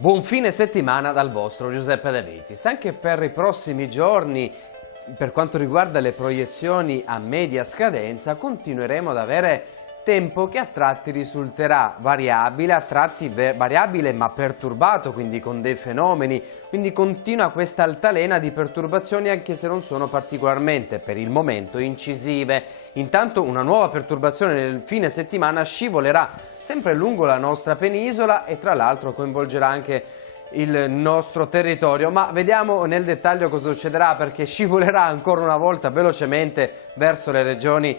Buon fine settimana dal vostro Giuseppe De Vitis. Anche per i prossimi giorni, per quanto riguarda le proiezioni a media scadenza, continueremo ad avere tempo che a tratti risulterà variabile, a tratti variabile ma perturbato, quindi con dei fenomeni, quindi continua questa altalena di perturbazioni anche se non sono particolarmente per il momento incisive. Intanto una nuova perturbazione nel fine settimana scivolerà sempre lungo la nostra penisola e tra l'altro coinvolgerà anche il nostro territorio, ma vediamo nel dettaglio cosa succederà, perché scivolerà ancora una volta velocemente verso le regioni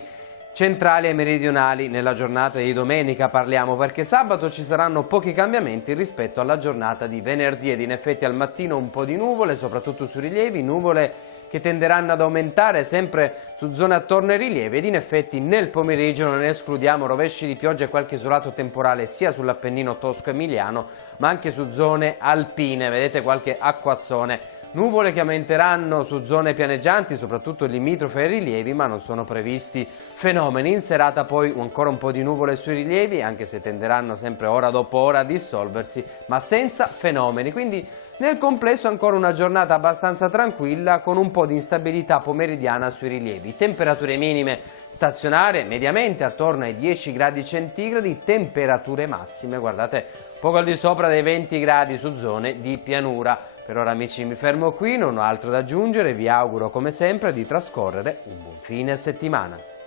centrali e meridionali nella giornata di domenica. Parliamo perché sabato ci saranno pochi cambiamenti rispetto alla giornata di venerdì ed in effetti al mattino un po' di nuvole, soprattutto sui rilievi, nuvole che tenderanno ad aumentare sempre su zone attorno ai rilievi ed in effetti nel pomeriggio non escludiamo rovesci di pioggia e qualche isolato temporale sia sull'Appennino tosco-emiliano ma anche su zone alpine, vedete qualche acquazzone. Nuvole che aumenteranno su zone pianeggianti, soprattutto limitrofe ai rilievi, ma non sono previsti fenomeni. In serata poi ancora un po' di nuvole sui rilievi, anche se tenderanno sempre ora dopo ora a dissolversi, ma senza fenomeni. Quindi nel complesso ancora una giornata abbastanza tranquilla con un po' di instabilità pomeridiana sui rilievi. Temperature minime stazionarie mediamente attorno ai 10 gradi centigradi, temperature massime, guardate, poco al di sopra dei 20 gradi su zone di pianura. Per ora amici mi fermo qui, non ho altro da aggiungere, vi auguro come sempre di trascorrere un buon fine settimana.